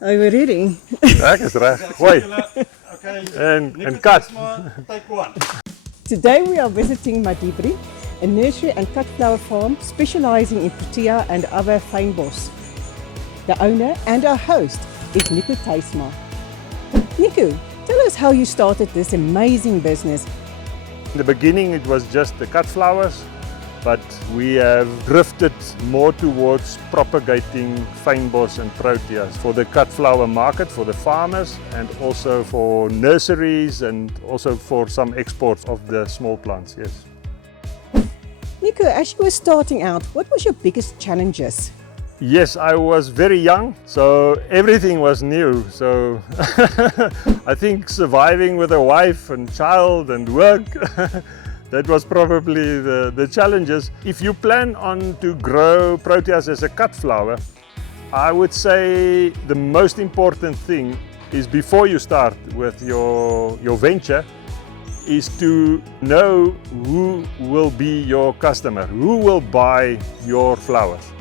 Oh, we're reading. Reg is reg. Gooi. En cut. Today we are visiting Madibri, a nursery and cut flower farm specializing in Protea and other fynbos. The owner and our host is Nico Thuynsma. Nico, tell us how you started this amazing business. In the beginning it was just the cut flowers, but we have drifted more towards propagating fynbos and proteas for the cut flower market, for the farmers, and also for nurseries, and also for some exports of the small plants, yes. Nico, as you were starting out, what was your biggest challenges? Yes, I was very young, so everything was new. So I think surviving with a wife and child and work, that was probably the challenges. If you plan on to grow proteas as a cut flower, I would say the most important thing is, before you start with your venture, is to know who will be your customer, who will buy your flowers.